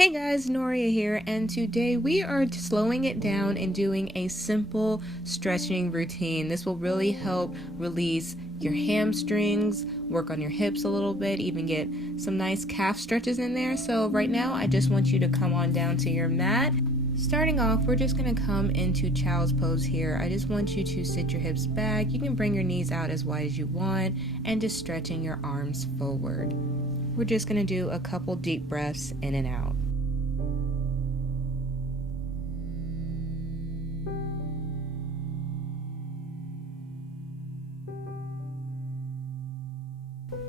Hey guys, Noria here, and today we are slowing it down and doing a simple stretching routine. This will really help release your hamstrings, work on your hips a little bit, even get some nice calf stretches in there. So right now, I just want you to come on down to your mat. Starting off, we're just going to come into child's pose here. I just want you to sit your hips back. You can bring your knees out as wide as you want and just stretching your arms forward. We're just going to do a couple deep breaths in and out.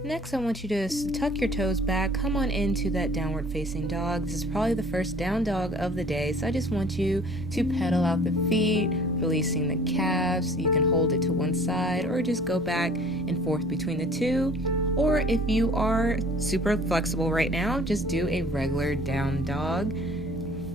Next, I want you to tuck your toes back, come on into that downward facing dog. This is probably the first down dog of the day, so I just want you to pedal out the feet, releasing the calves. You can hold it to one side or just go back and forth between the two. Or if you are super flexible right now, just do a regular down dog.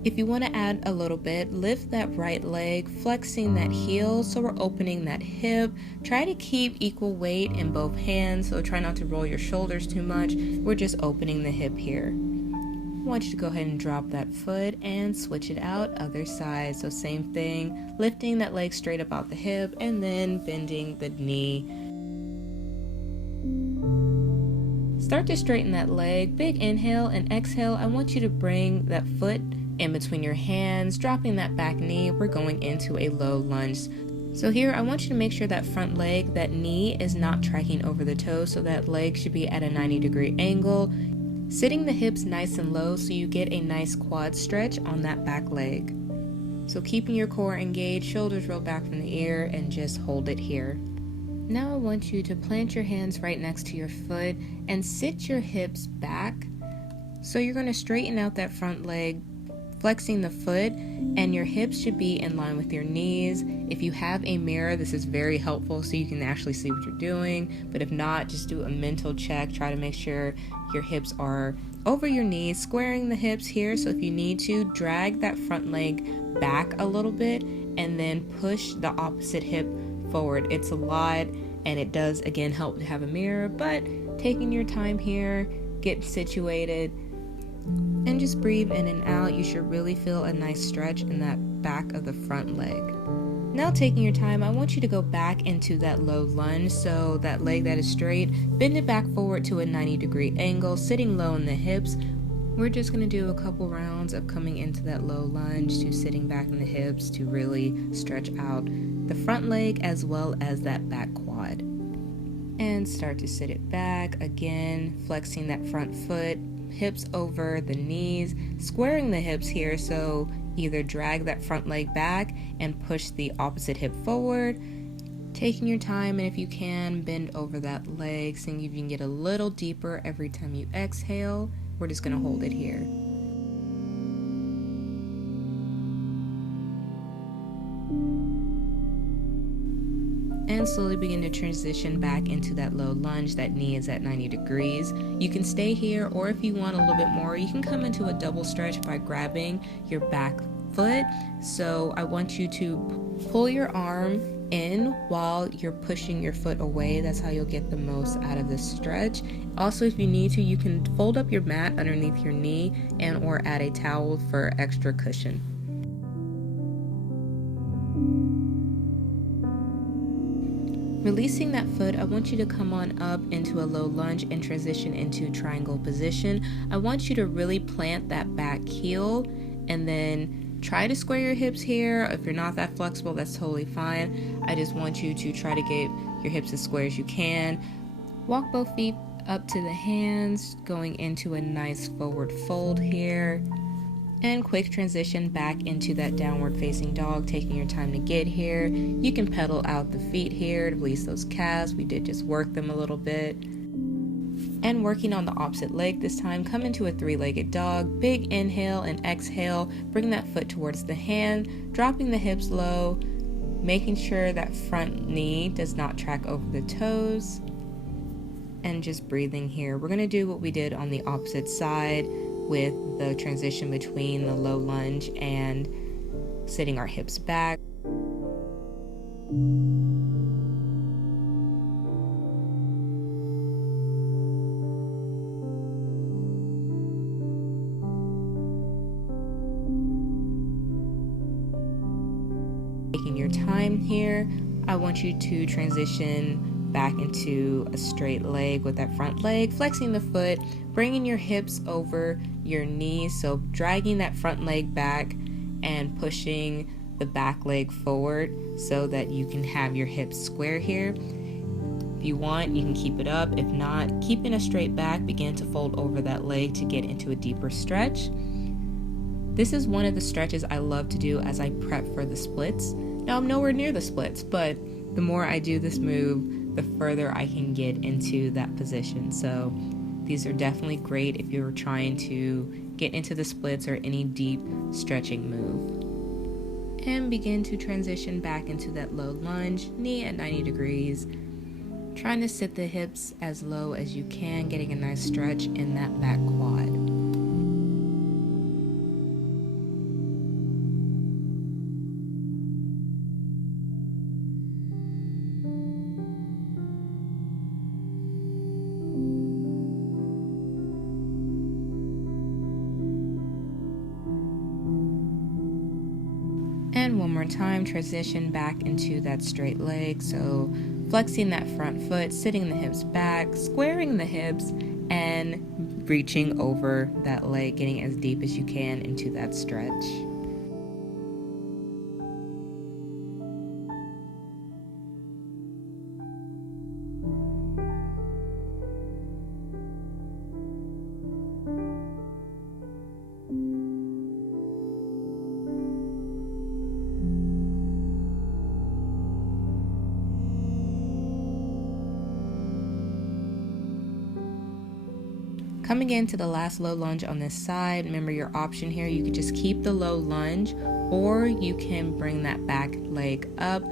If you want to add a little bit, lift that right leg, flexing that heel, so we're opening that hip. Try to keep equal weight in both hands, so try not to roll your shoulders too much. We're just opening the hip here. I want you to go ahead and drop that foot and switch it out, other side. So same thing, lifting that leg straight up out the hip and then bending the knee. Start to straighten that leg. Big inhale and exhale. I want you to bring that foot in between your hands, dropping that back knee. We're going into a low lunge. So here, I want you to make sure that front leg, that knee is not tracking over the toes, so that leg should be at a 90-degree angle. Sitting the hips nice and low so you get a nice quad stretch on that back leg. So keeping your core engaged, shoulders roll back from the ear, and just hold it here. Now I want you to plant your hands right next to your foot and sit your hips back. So you're going to straighten out that front leg, flexing the foot, and your hips should be in line with your knees. If you have a mirror, this is very helpful so you can actually see what you're doing. But if not, just do a mental check. Try to make sure your hips are over your knees, squaring the hips here. So if you need to, drag that front leg back a little bit and then push the opposite hip forward. It's a lot, and it does again help to have a mirror, but taking your time here, get situated, and just breathe in and out. You should really feel a nice stretch in that back of the front leg. Now taking your time, I want you to go back into that low lunge. So that leg that is straight, bend it back forward to a 90-degree angle, sitting low in the hips. We're just going to do a couple rounds of coming into that low lunge to sitting back in the hips to really stretch out the front leg as well as that back quad. And start to sit it back, again, flexing that front foot, hips over the knees, squaring the hips here, so either drag that front leg back and push the opposite hip forward. Taking your time, and if you can, bend over that leg, seeing if you can get a little deeper every time you exhale. We're just going to hold it here. And slowly begin to transition back into that low lunge. That knee is at 90 degrees. You can stay here, or if you want a little bit more, you can come into a double stretch by grabbing your back foot. So I want you to pull your arm in while you're pushing your foot away. That's how you'll get the most out of this stretch. Also, if you need to, you can fold up your mat underneath your knee and or add a towel for extra cushion. Releasing that foot, I want you to come on up into a low lunge and transition into triangle position. I want you to really plant that back heel and then try to square your hips here. If you're not that flexible, that's totally fine. I just want you to try to get your hips as square as you can. Walk both feet up to the hands, going into a nice forward fold here. And quick transition back into that downward facing dog, taking your time to get here. You can pedal out the feet here to release those calves. We did just work them a little bit. And working on the opposite leg this time, come into a three-legged dog. Big inhale and exhale. Bring that foot towards the hand, dropping the hips low, making sure that front knee does not track over the toes. And just breathing here. We're going to do what we did on the opposite side with the transition between the low lunge and sitting our hips back. Taking your time here, I want you to transition back into a straight leg with that front leg, flexing the foot, bringing your hips over your knees, so dragging that front leg back and pushing the back leg forward so that you can have your hips square here. If you want, you can keep it up. If not, keeping a straight back, begin to fold over that leg to get into a deeper stretch. This is one of the stretches I love to do as I prep for the splits. Now, I'm nowhere near the splits, but the more I do this move, the further I can get into that position. So these are definitely great if you're trying to get into the splits or any deep stretching move. And begin to transition back into that low lunge, knee at 90 degrees. Trying to sit the hips as low as you can, getting a nice stretch in that back quad. And one more time, transition back into that straight leg. So flexing that front foot, sitting the hips back, squaring the hips, and reaching over that leg, getting as deep as you can into that stretch. Coming into the last low lunge on this side, remember your option here, you could just keep the low lunge or you can bring that back leg up,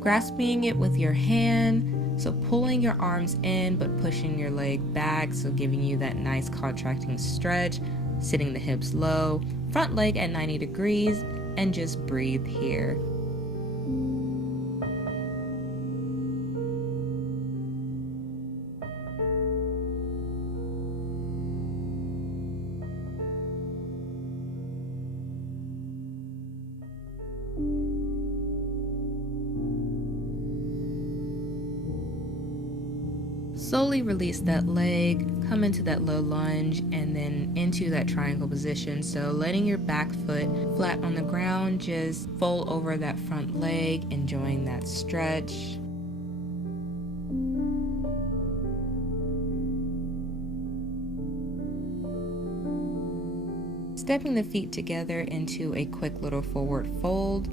grasping it with your hand, so pulling your arms in but pushing your leg back, so giving you that nice contracting stretch, sitting the hips low, front leg at 90 degrees, and just breathe here. Slowly release that leg, come into that low lunge, and then into that triangle position. So letting your back foot flat on the ground, just fold over that front leg, enjoying that stretch. Stepping the feet together into a quick little forward fold.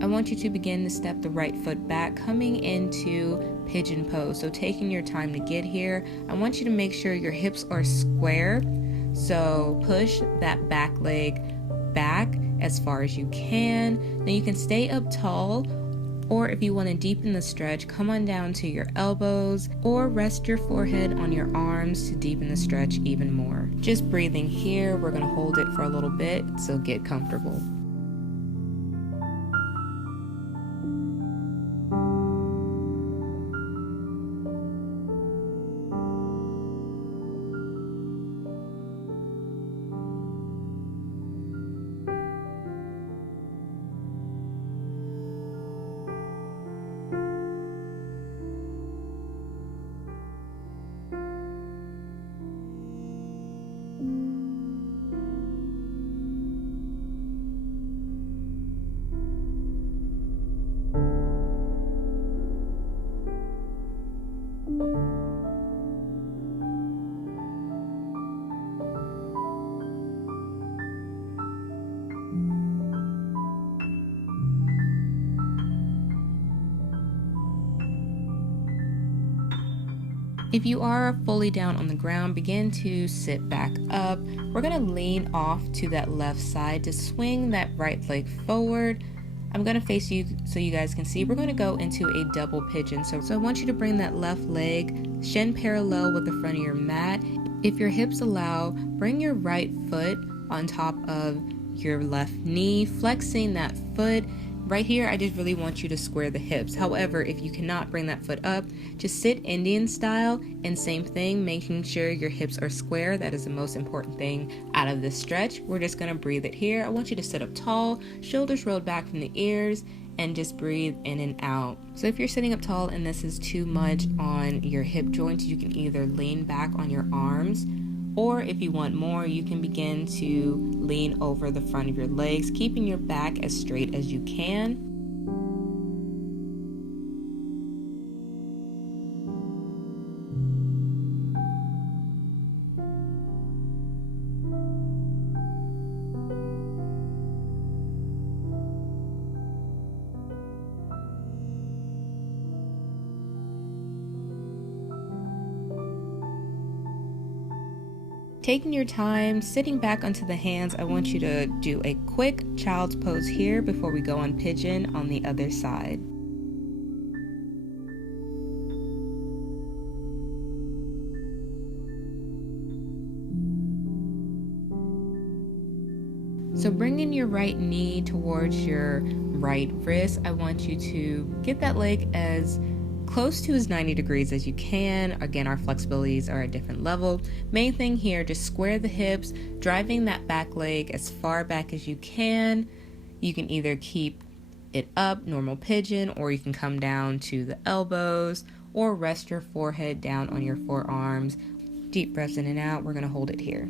I want you to begin to step the right foot back, coming into pigeon pose. So taking your time to get here, I want you to make sure your hips are square. So push that back leg back as far as you can. Now you can stay up tall, or if you want to deepen the stretch, come on down to your elbows or rest your forehead on your arms to deepen the stretch even more. Just breathing here, we're going to hold it for a little bit, so get comfortable. If you are fully down on the ground, begin to sit back up. We're going to lean off to that left side to swing that right leg forward. I'm going to face you so you guys can see. We're going to go into a double pigeon. So I want you to bring that left leg shin parallel with the front of your mat. If your hips allow, bring your right foot on top of your left knee, flexing that foot, Right here, I just really want you to square the hips. However, if you cannot bring that foot up, just sit Indian style, and same thing, making sure your hips are square. That is the most important thing out of this stretch. We're just gonna breathe it here. I want you to sit up tall, shoulders rolled back from the ears, and just breathe in and out. So if you're sitting up tall and this is too much on your hip joints, you can either lean back on your arms, or if you want more, you can begin to lean over the front of your legs, keeping your back as straight as you can. Taking your time, sitting back onto the hands, I want you to do a quick child's pose here before we go on pigeon on the other side. So bringing your right knee towards your right wrist, I want you to get that leg as close to as 90 degrees as you can. Again, our flexibilities are at a different level. Main thing here, just square the hips, driving that back leg as far back as you can. You can either keep it up, normal pigeon, or you can come down to the elbows, or rest your forehead down on your forearms. Deep breaths in and out. We're gonna hold it here.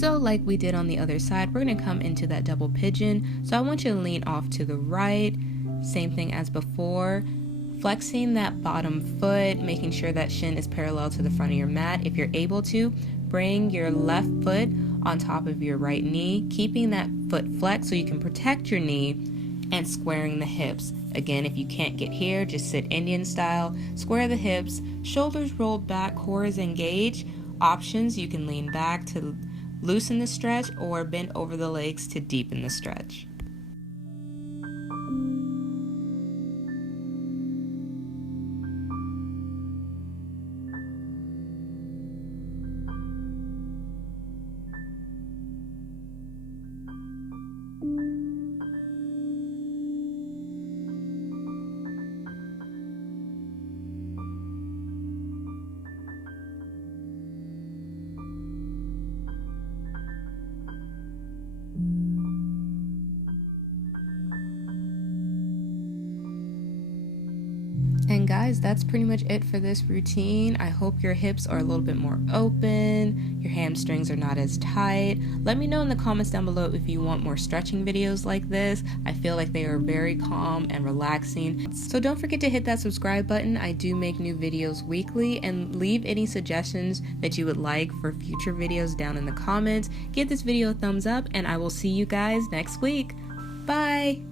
So like we did on the other side, we're going to come into that double pigeon. So I want you to lean off to the right, same thing as before, flexing that bottom foot, making sure that shin is parallel to the front of your mat. If you're able to, bring your left foot on top of your right knee, keeping that foot flexed so you can protect your knee, and squaring the hips. Again, if you can't get here, just sit Indian style, square the hips, shoulders rolled back, core is engaged. Options, you can lean back to loosen the stretch or bend over the legs to deepen the stretch. And guys, that's pretty much it for this routine. I hope your hips are a little bit more open, your hamstrings are not as tight. Let me know in the comments down below if you want more stretching videos like this. I feel like they are very calm and relaxing. So don't forget to hit that subscribe button. I do make new videos weekly, and leave any suggestions that you would like for future videos down in the comments. Give this video a thumbs up, and I will see you guys next week. Bye!